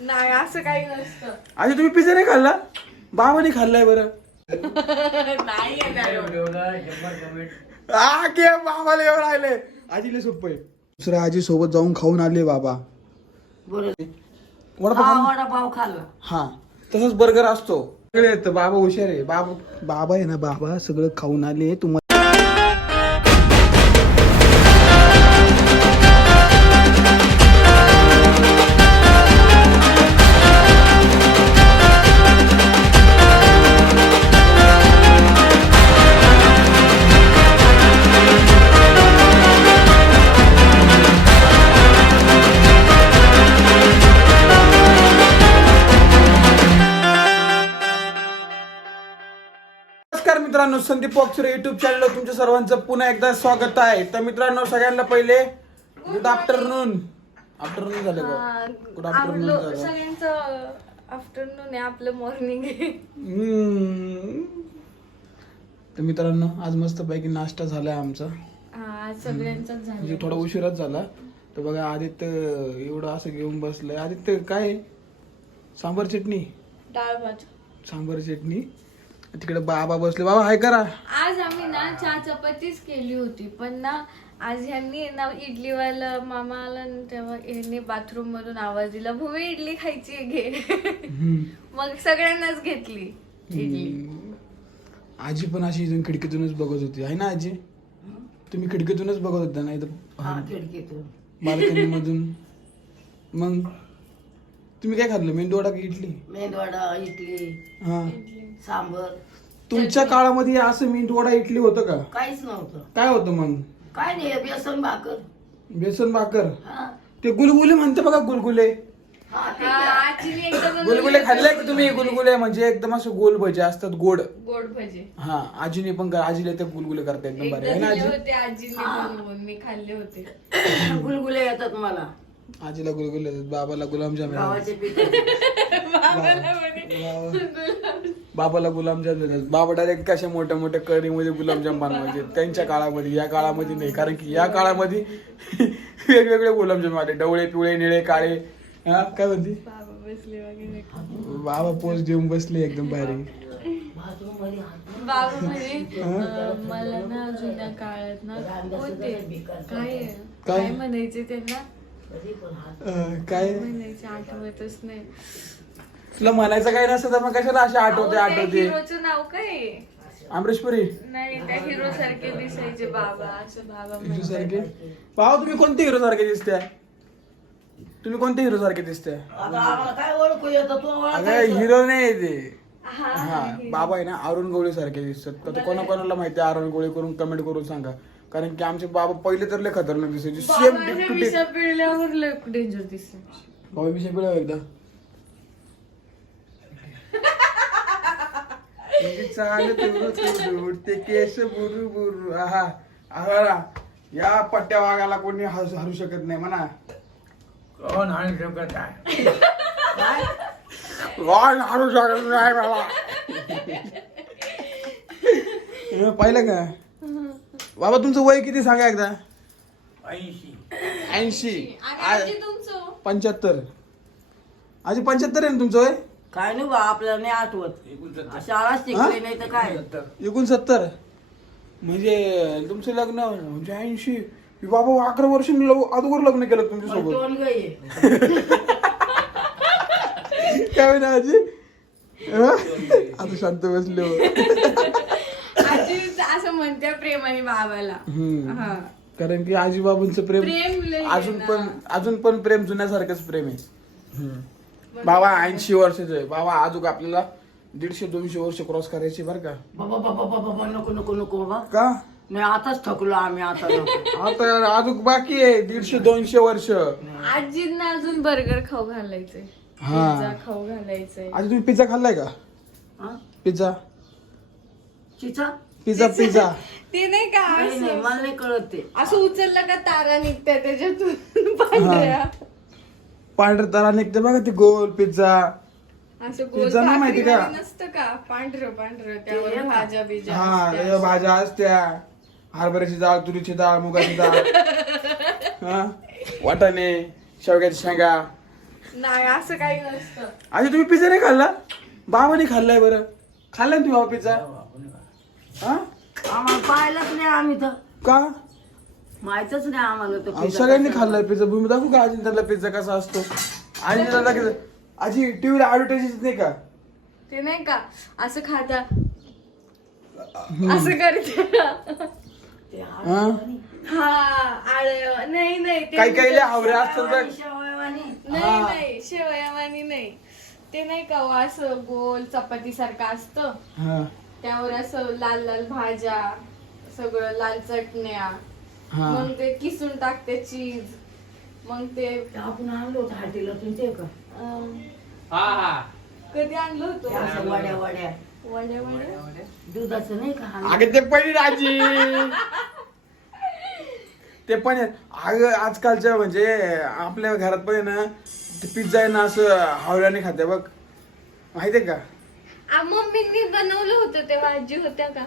नाही असं काही नसतं. आजी तुम्ही पिझ्झा नाही खाल्ला? बाबाने खाल्लाय बरं. नाही बाबाला एवढं राहिले. आजीला सोपं आहे. दुसऱ्या आजी सोबत जाऊन खाऊन आले बाबा. वडापाव खाल्ला. हा तसंच बर्गर असतो. सगळे येतं बाबा हुशार आहे. बाबा आहे ना बाबा सगळं खाऊन आले. तुम्हाला मित्रांनो संदीप बॉक्सर युट्यूब चॅनल तुमच्या सर्वांचं पुन्हा एकदा स्वागत आहे. तर मित्रांनो सगळ्यांना पहिले गुड आफ्टरनून. आफ्टरनून झाले का? गुड आफ्टरनून झालं. सगळ्यांचं आफ्टरनून आहे, आपलं मॉर्निंग आहे. तर मित्रांनो आज मस्त पैकी नाश्ता झालाय आमचा. हा सगळ्यांचाच म्हणजे झालं. थोडा उशिराच झाला. तर बघा आदित्य एवढं असं घेऊन बसलंय. आदित्य काय सांबार चटणी डाळ भात. सांबार चटणी. तिकडे बाबा बसले. बाबा हाय करा. आज आम्ही ना चहा चपातीच केली होती, पण ना आज ह्यांनी ना इडलीवाला मामा आला ना तेव्हा ह्यांनी बाथरूम मधून आवाज दिला, भूमी इडली खायची आहे, घे. मग सगळ्यांनाच घेतली इडली. आजी पण अशी इथून खिडकीतूनच बघत होती आहे ना आजी? तुम्ही खिडकीतूनच बघत होता ना इथं खिडकीतून बाल्कनी मधून. मग तुम्ही काय खाल्लं? मेंदूवडा की इडली? मेंदवडा, इडली, हा. सांबर. तुमच्या काळामध्ये असं मेंदूवडा इडली होतं का? काहीच नव्हतं. काय होतं मग? काय नाही, बेसन भाकर. बेसन भाकर. हा. ते गुलगुले म्हणते बघा, गुलगुले. हा, ते हा, actually एकदम गुलगुले खाल्ले का तुम्ही? गुलगुले म्हणजे एकदम असं गोल भजे असतात, गोड. गोड भजी. हा आजीने पण आजीला ते गुलगुले करते एकदम भारी आहे ना दिले आजी? होते आजीने बनवून, मी खाल्ले होते. गुलगुले येतात मला. आजीला गुलगुले देतात, बाबाला गुलाबजाम देतात. गावाचे पीठ. बाबाला गुलाबजाम देतात. बाबा डायरेक्ट कशा मोठ्या मोठ्या कढईमध्ये गुलाबजाम बनवायचे त्यांच्या काळामध्ये. या काळामध्ये नाही, कारण की या काळामध्ये वेगवेगळे गुलाबजाम आले. डवळे, पिवळे, निळे, काळे. हा काय म्हणते? बाबा बसले वगैरे. बाबा पोच देऊन बसले एकदम भारी. बाबा म्हणे मला ना जुन्या काळात ना होते काय काय म्हणायचे त्यांना, काय म्हणायचे आठवतच नाही. तुला म्हणायचं काय नसतं तर मग कशाला अशी आठवते अहो, त्या आठवते? हिरोचं नाव काय? अमरेशपुरी नाही, त्या हिरो सारखे दिसायचे बाबा, असं बाबा हिरो म्हणतात. सारखे. बाबा तुम्ही कोणते हिरो सारखे दिसते? तुम्ही कोणते हिरो सारखे दिसते? आता आम्हाला काय ओळखू येतं, तू अगं ओळखायचं. हिरो नाही ते. हा, हा बाबा आहे ना अरुण गवळी सारखे दिसतात. तर कोणाकोणाला माहिती आहे अरुण गवळी करून कमेंट करून सांगा. कारण की आमचे बाबा पहिले तर लय खतरनाक दिसायचे. सेम बाबा हे विषा पिळल्यावर लय डेंजर दिसते. बाबा विषय पिळाव एकदा. ते केस बुरु बुरु. आहा आहा या पट्ट्या वाघाला कोणी हरू शकत नाही म्हणा. कोण हाणू शकत आहे? कोण हरू शकत नाही मला. पाहिलं का? बाबा तुमचं वय किती सांगा एकदा? 80. 80. आणि आजी तुमचं? 75. आजी 75 आहे ना तुमचं वय? काय नाही बा, आपल्याला नाही आठवत. शाळा शिकली नाही तर काय. 69. म्हणजे तुमचं लग्न म्हणजे 80. बाबा 11 वर्ष अगोदर लग्न केलं तुमच्यासोबत. टोन गई. काय म्हणा आजी? आता शांत बसले हो. आजी असं म्हणते प्रेमाने बाबाला. हा. कारण की आजी बाबांचं प्रेम प्रेम लय अजून पण प्रेम जुन्यासारखंच प्रेम आहे. बाबा 80 वर्षाचे आहे. बाबा अजून आपल्याला 150-200 वर्ष क्रॉस करायची बरं का? बाबा बाबा बाबा बाबा, नको नको नको बाबा. का? नाही, आताच थकलो आम्ही. आता नको. आता अजून बाकी आहे 150-200 वर्ष. आजींना अजून बर्गर खाऊ घालायचंय, हा. पिझ्झा खाऊ घालायचंय. आजी तुम्ही पिझ्झा खाल्लाय का? हा? पिझ्झा चिचा? पिझ्झा ते नाही का नाही नाही, असं मला नाही कळत ते. असं उचललं का तारा निघत्या त्याच्यातून पांढऱ्या. पांढर तारा निघते बघा ते गोल पिझ्झा. असं गोल पिझ्झा नाही माहिती का? भाकरीवाली नसतं का पांढरं पांढरं, त्यावर ते भाज्या बिज्या हा असत्या. त्याच्या भाज्या असत्या. हरभऱ्याची डाळ, तुरीची डाळ, मुगाची डाळ, हा वाटाणे, शेवग्याची शेंगा. नाही असं काही नसतं. आजी तुम्ही पिझ्झा नाही खाल्ला? बाबाने खाल्लाय बरं. खाल्ला ना तुम्ही बाबा पिझ्झा? हा आम्हाला पाहिलंच नाही आम्ही तर का? माहितच नाही आम्हाला तो अहो, पिझ्झा सगळ्यांनी कसा खाल्लाय पिझ्झा. तुम्ही दाखवू का आजी त्याला पिझ्झा कसा असतो? आणि त्याला आजी टीव्हीला ऍडव्हर्टाईज नाही का? ते नाही का असं खाता असं करते. ते हा? हा आळ नाही नाही ते काही काही हावरे असतात बघ. शेवयावानी. नाही हा. नाही शेवयावानी नाही. ते नाही का हो, असं गोल चपाती सारखं असतं. हा त्यावर असं लाल लाल भाज्या, सगळं लाल चटण्या, हा मग ते किसून टाकते चीज, मग ते ते आपण आणलो होतं हॉटेलातून ते का अं, हा हा कधी आणलं ते होतं असं वड्या वड्या वड्या वड्या. दुधाचं नाही का आणलं? अगं ते पनीर आजी. ते पण अगं आजकालच्या म्हणजे आपल्या घरात पण आहे ना ते पिझ्झा आहे ना असं हावऱ्याने खाते बघ, माहितीये का? मम्मींनी बनवलं होतं तेव्हा आजी होत्या का?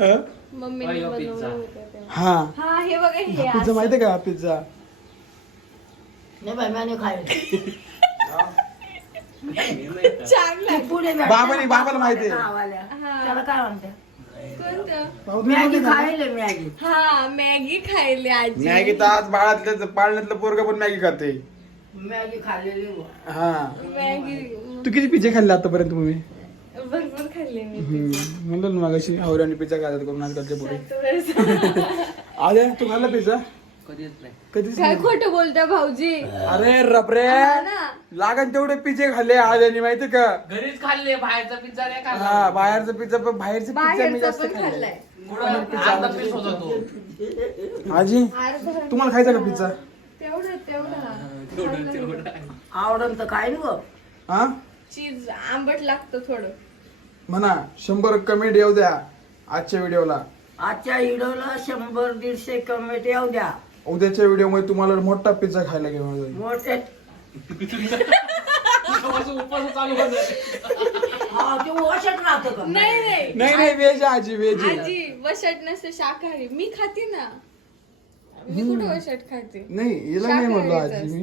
हं? मम्मींनी ह्यो बनवलं पिझ्झा. होतं तेव्हा. हा हा हे बघा हे पिझ्झा असं. माहितीये का? पिझ्झा नाही बाई मी खायला छान लागतं. पुढे बाबाला माहिती आहे. हा. त्याला काय म्हणते कोणतं? मॅगी खायले मॅगी हा मॅगी खायली आजी. मॅगी तर आज बाळातलं पाळण्यातलं पोरग पण मॅगी खाते. मॅगी खाल्लेली बुवा. हा मॅगी तू किती पिझ्झा खाल्ले आतापर्यंत तुम्ही? भरपूर खाल्ले मी. म्हणलं ना मगाशी हावऱ्याने पिझ्झा खातात करून आजकालच्या पुढे. थोडंसं. आले तू खाल्ला पिझ्झा? कधीच नाही. कधीच काय नाही. खोटं बोलता भाऊजी? अरे रबरे हा ना. लागन तेवढे पिझ्झे खाल्ले आल्याने माहिती का? घरीच खाल्ले, बाहेरचा पिझ्झा नाही खाल्ला. हा बाहेरचा पिझ्झा पण बाहेरचा पिझ्झा मी बाहेरचा जास्त पण खाल्लाय. खाल्लाय. कुठं अर्धा पीस होता तो. आजी अर्धा तुम्हाला खायचा का पिझ्झा? तेवढं आवडून तर काय नाही हा चीज आंबट लागतं थोडं. म्हणा 100 कमेंट येऊ द्या आजच्या व्हिडिओला. आजच्या व्हिडिओला 100-150 कमेंट येऊ द्या. उद्याच्या व्हिडिओ मध्ये तुम्हाला मोठा पिझ्झा खायला घेऊन जाईल. मोठे उपास चालू होते. हा ते वशात राहतं का नाही नाही नाही नाही व्हेज आहे आजी व्हेज आहे. आजी वशाट नसते शाकाहारी. मी खाते ना. मी कुठं वशाट खाते? नाही हिला नाही म्हणलो शाकाहारीच आजी मी.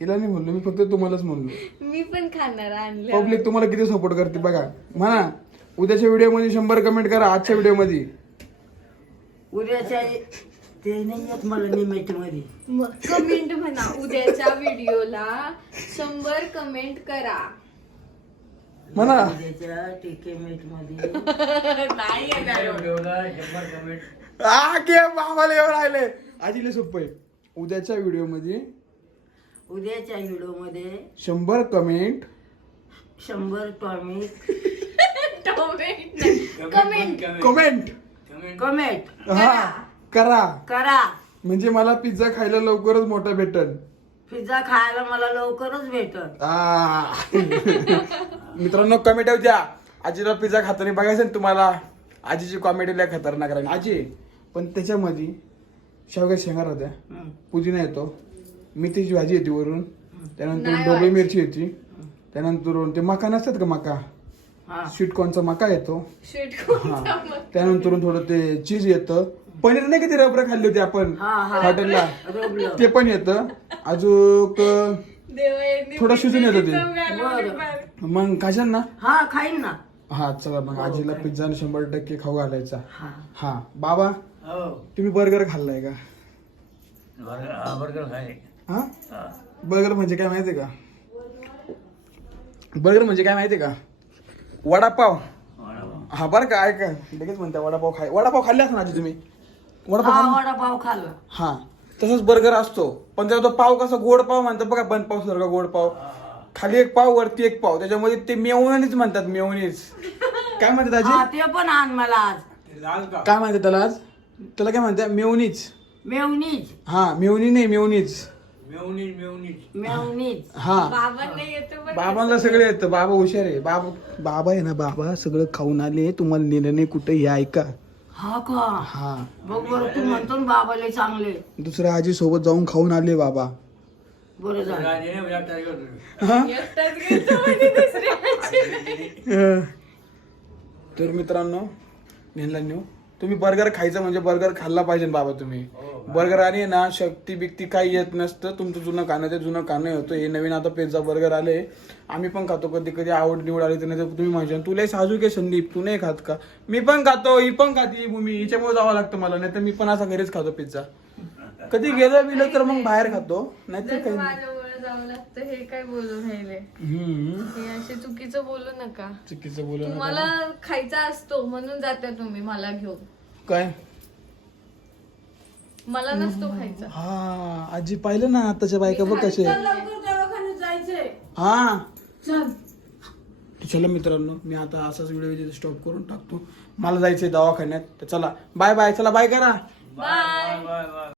हिला नाही म्हणलो मी फक्त तुम्हालाच म्हणलो. मी पण खाणार आणलं. पब्लिक तुम्हाला किती सपोर्ट करते बघा. म्हणा उद्याच्या व्हिडिओ मध्ये 100 कमेंट करा आजच्या व्हिडिओ मध्ये. उद्याच्या ते नाही येत मला निमिट मध्ये कमेंट म्हणा उद्याच्या व्हिडिओला 100 कमेंट करा. म्हणा उद्याच्या टिकेमेट मध्ये नाही येणार. व्हिडिओला 100 कमेंट. आ के मामाला येऊन राहिले. आजीला सोपं आहे. उद्याच्या व्हिडिओ मध्ये उद्याच्या व्हिडिओ मध्ये 100 कमेंट 100 टॉमिक कमेंट कमेंट कमेंट हा करा. करा. म्हणजे मला पिझ्झा खायला लवकरच मोठा भेटल. पिझ्झा खायला मला लवकरच भेटल. मित्रांनो कमेंट येऊ द्या. आजीला पिझ्झा खाताना बघायचं ना तुम्हाला. आजीची कॉमेडी लय खतरनाक राहील आजी. पण त्याच्यामध्ये शेवगा शेंगा होत्या, हम्म. पुदिना येतो, मेथीची भाजी येते वरून, त्यानंतर नाही ढोबळी व्हायची. मिरची येते, त्यानंतर ते मका नसतात का मका, हा स्वीट कॉर्नचा मका येतो. स्वीट हा त्यानंतर थोडं ते चीज येतं. पनीर नाही किती रबर खाल्ली होती आपण हा हा हॉटेलला, रोबलं. ते पण येतं. अजून थोडं शिजून येतं ते. बरं. मग खाशाल ना? हा खाईन ना. हा चला मग आजीला पिझ्झा 100% खाऊ घालायचा. हा हा बाबा हो. तुम्ही बर्गर खाल्लाय का? बर्गर खाल्ले. हा बर्गर म्हणजे काय माहितीये का? बर्गर म्हणजे काय माहितीये का? वडापाव. हा बरं का ऐका लगेच म्हणता वडापाव खाल्ले असं ना आजी तुम्ही? वडापाव हा खाल्ला? वडापाव खाल्ला. हा तसंच बर्गर असतो, पण त्याचा तो पाव कसा गोड पाव म्हणतात बघा, बन पाव सारखा गोड पाव, खाली एक पाव वरती एक पाव, त्याच्यामध्ये ते मेयोनीज म्हणतात. मेयोनीज काय म्हणतात हा आजी? ते पण आण मला आज. लाल का? काय म्हणतात त्याला आज? त्याला काय म्हणतात? मेयोनीज. मेवनीज. हा मेयोनी नाही मेयोनीज. मेवनीज. हा बाबांना येतं बरं. बाबांना सगळं येतं. बाबा हुशार आहे. बाबा आहे ना, बाबा सगळं खाऊन आले. तुम्हाला नेलं नाही कुठे हे ऐका. हा का हा बघ बरं तू म्हणतो ना बाबाले चांगले. दुसऱ्या आजी सोबत जाऊन खाऊन आले बाबा. बरं झालं. हा? एकटाच गेलतो म्हणे दुसऱ्या आजीने. तर मित्रांनो नेला नेऊ तुम्ही बर्गर खायचं म्हणजे बर्गर खाल्ला पाहिजे बाबा तुम्ही. बर्गर आणि ना शक्ती बिक्ती काही येत नसतं. तुमचं जुनं खाणं ते जुनं खाणं होतं. हे नवीन आता पिझ्झा बर्गर आले, आम्ही पण खातो. कधी कधी आवड निवड आली तर नाही तर तुम्ही म्हणशाल तुला साजूक आहे संदीप, तू नाही खात का? मी पण खातो, ही पण खाती भूमी, हिच्यामुळे जावं लागतं मला. नाही तर मी पण असा घरीच खातो पिझ्झा. कधी गेलं बिलं तर मग बाहेर खातो, नाहीतर जसं काही नाही. माझ्यामुळे जावं लागतं हे काय बोलून राहिले. हम्म. हे असे चुकीचं बोलू नका. चुकीचं बोलू नका. तुम्हाला खायचा असतो म्हणून जाता तुम्ही मला घेऊन, काय? मला नसतो खायचा. हा आजी पाहिलं ना आताच्या बायका बघ कसे. लवकर दवाखान्यात जायचंय. हा चल. चला मित्रांनो, मी आता असाच व्हिडिओ स्टॉप करून टाकतो. मला जायचंय दवाखान्यात. तर चला बाय बाय. चला बाय करा. बाय.